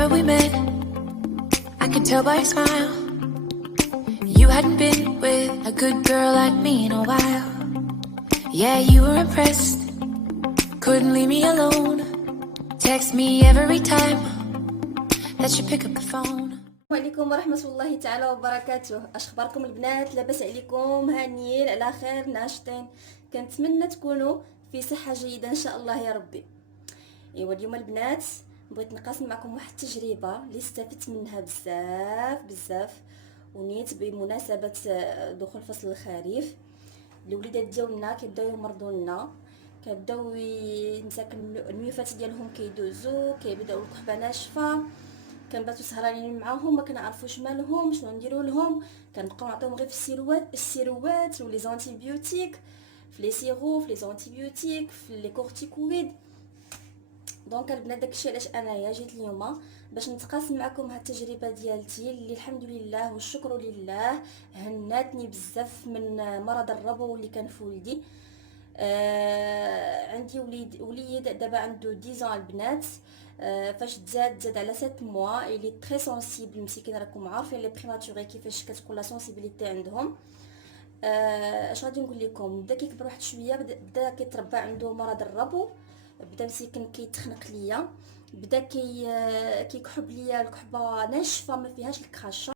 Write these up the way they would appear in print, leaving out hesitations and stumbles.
Remember we met, I could tell by your smile. You hadn't been with a good girl like me in a while. Yeah, you were impressed, couldn't leave me alone. Text me every time that you pick up the phone. السلام عليكم ورحمة الله تعالى وبركاته. اش اخباركم البنات؟ لاباس عليكم؟ هانيين على خير ناشطين؟ كنتمنى تكونوا في صحة جيدة ان شاء الله يا ربي. ايوا اليوم البنات بغيت نقاسم معكم واحد التجربة اللي استفدت منها بزاف ونيت بمناسبة دخول فصل الخريف. الوليدات ديالنا كيبداو يمرضوا لنا، كيبداو مساكن النيوفات ديالهم كيدوزو، كيبداو الكحبه ناشفه، كنباتو سهرانين معاهم ما كنعرفوش مالهم شنو نديروا لهم. كنبقاو نعطيهم غير في السيروات ولي زانتيبيوتيك، في لي سيرو، في لي زانتيبيوتيك، في لي كورتيكويد. دونك البنات داكشي علاش انايا جيت اليوم باش نتقاسم معكم هاد التجربه ديالتي اللي الحمد لله والشكر لله هناتني بزاف من مرض الربو اللي كان في ولدي. عندي وليد دابا عنده 10 البنات. فاش تزاد على 7 موا اللي تري سونسيبل، مسكين راكم عارفين لي بريماتوري كيفاش كتكون لا سونسيبيليتي عندهم. اش غادي نقول لكم، بدا كيكبر واحد شويه، بدا كيتربى عنده مرض الربو، بدا مسكين كيتخنق ليا، بدا كيكحب ليا الكحبه ناشفه ما فيهاش الكرشه،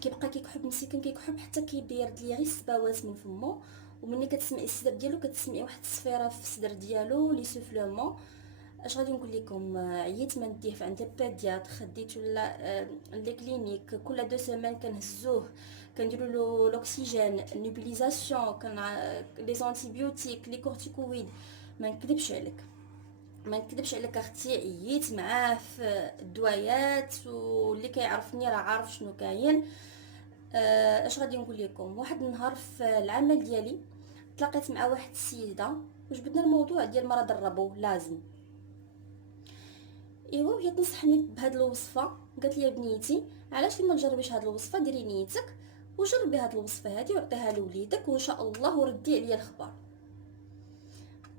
كيبقى كيكحب مسكين كيكحب حتى كيبيرد ليا غير السباوات من فمو. ومني كتسمعي الصدر ديالو كتسمعي واحد الصفيره في الصدر ديالو لي سوفلومون. اش غادي نقول لكم، عييت ما نديه عند البيدياتر، خديته لي كلينيك كل 2 سيمين كنهزوه، كنديروا له لوكسيجين، نوبيليزاسيون، كان لي زانتيبيوتيك، لي كورتيكويد. ما نكذبش عليك اختي، عييت معاه في الدوايات، واللي كيعرفني راه عارف شنو كاين. اش غادي نقول لكم، واحد النهار في العمل ديالي تلاقيت مع واحد السيده وجبدنا الموضوع ديال مرض الربو لازم. ايوا وهي تنصحني بهاد الوصفه، قالت لي بنيتي علاش ما تجربيش هاد الوصفه، ديري نيتك وجربي هاد الوصفه هادي وعطيها لوليدك وان شاء الله وردي عليا الخبر.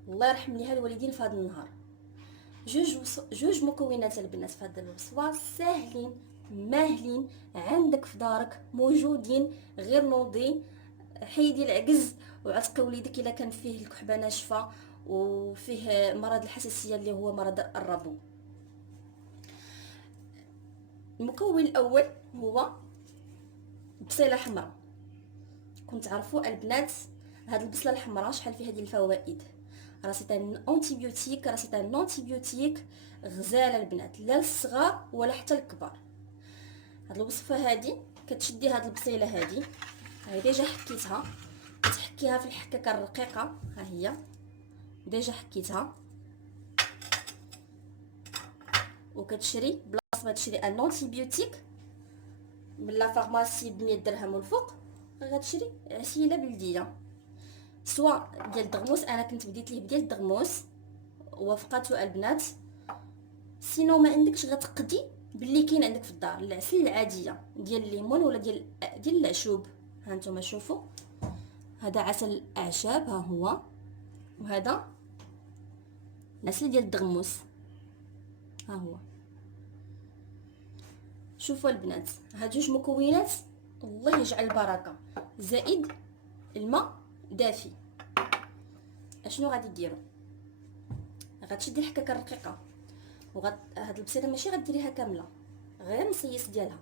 الله يرحم ليها الوالدين في هذا النهار. جوج مكونات البنات في هذه الوصفه ساهلين ماهلين، عندك في دارك موجودين، غير نوضي حيدي العجز وعتقي وليدك الا كان فيه الكحبه ناشفه وفيه مرض الحساسيه اللي هو مرض الربو. المكون الاول هو بصيله حمراء. كنت عارفوا البنات هاد البصله الحمراء شحال فيها ديال الفوائد، راه سيت ان انتيبيوتيك، راه سيت ان انتيبيوتيك غزاله البنات، لا للصغار ولا حتى الكبار. هاد الوصفه هادي كتشدي هاد البصيله هادي، هاي ديجا حكيتها، كتحكيها في الحكاكه الرقيقه، ها هي ديجا حكيتها، وكتشري بلاصه ما تشري ان انتيبيوتيك من لا فارماسي ب 100 درهم والفوق غتشري عسيله بلديه، سواء ديال الدغموس، انا كنت بديت ليه بديال الدغموس وافقاتو البنات. سينو ما عندكش غتقدي باللي كاين عندك في الدار، العسل العاديه ديال الليمون ولا ديال العشوب. ها نتوما شوفوا، هذا عسل اعشاب ها هو، وهذا العسل ديال الدغموس ها هو. شوفوا البنات، هاد جوج مكونات الله يجعل البركه، زائد الماء دافي. اشنو غادي ديروا، غتشدي الحكاكه الرقيقه هاد البصيله ماشي غديريها كامله، غير نصيص ديالها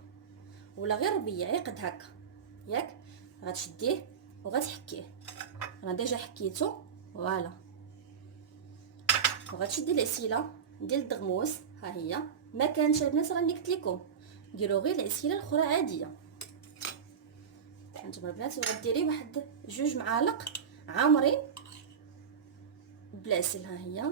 ولا غير ربيعي قد هكا ياك، غتشديه وغتحكيه، انا ديجا حكيتو فوالا، وغتشدي العسيله ديال الدغموس ها هي. ما كانش البنات راني قلت لكم ديروا غير العسيله الاخرى عاديه، هانتوما البنات، وغديري واحد 2 معالق عامرين بالعسل ها هي.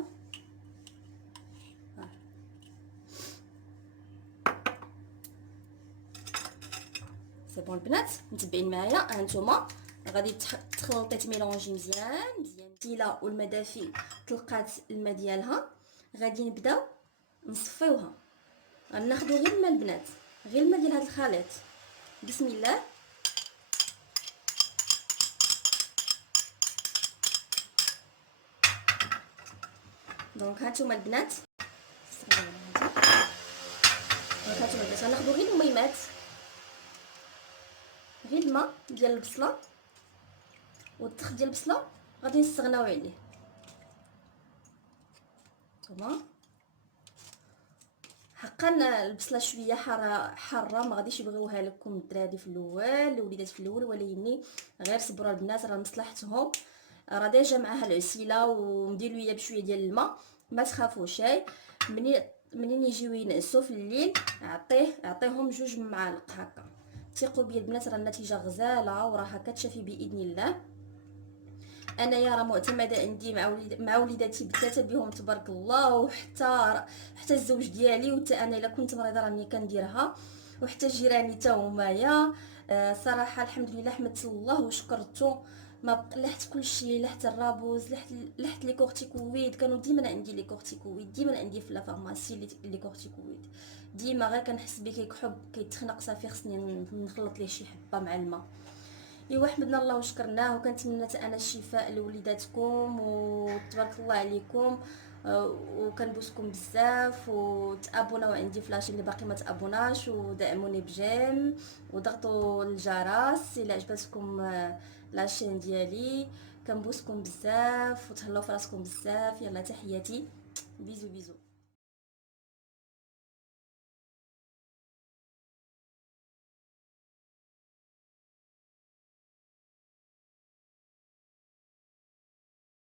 سي بون البنات متبعين معايا، هانتوما غادي تخلطي تميلونجي مزيان العسيله والماء دافي، طلقات الماء ديالها، غادي نبداو نصفيوها، غناخدو غير الماء البنات، غير الماء ديال هذا الخليط. بسم الله. دونك هانتوما البنات غناخدو غير الميمات، غير الماء ديال البصله والطخ ديال البصله غادي نستغناو عليه. نتوما حقا البصله شويه حاره ما غاديش يبغيوها لكم الدراري في الاول، الوليدات في الاول، ولكن غير صبروا البنات راه مصلحتهم. راه ديجا معاها العسيله ومديلويه بشويه ديال الماء، ما تخافوش. منين يجيو ينعسوا في الليل عطيهم 2 معالق هكا. ثقوا بيا البنات راه النتيجه غزاله وراها كتشافي باذن الله. انايا راه معتمده عندي مع وليداتي بثلاثه بهم تبارك الله، وحتى الزوج ديالي، وحتى انا الا كنت مريضه راني كنديرها، وحتى جيراني حتى همايا. صراحه الحمد لله حمدت الله وشكرته. ما لحت كلشي، لحت الرابوز، لحت لي كورتيكويد. كانوا ديما عندي لي كورتيكويد، ديما عندي في لا فارماسي لي كورتيكويد. ديما غير كنحس بيه كيكحب كيتخنق صافي خصني نخلط ليه شي حبه مع الماء. ايوا حمدنا الله وشكرناه، وكنتمنى انا الشفاء لوليداتكم وتبارك الله عليكم. وكنبوسكم بزاف، وتابوناو عندي فلاش اللي باقي ما تابوناش، ودعموني بجيم وضغطوا الجرس الا عجبتكم لاشين ديالي. كنبوسكم بزاف وتهلاو فراسكم بزاف. يلا تحياتي، بيزو بيزو.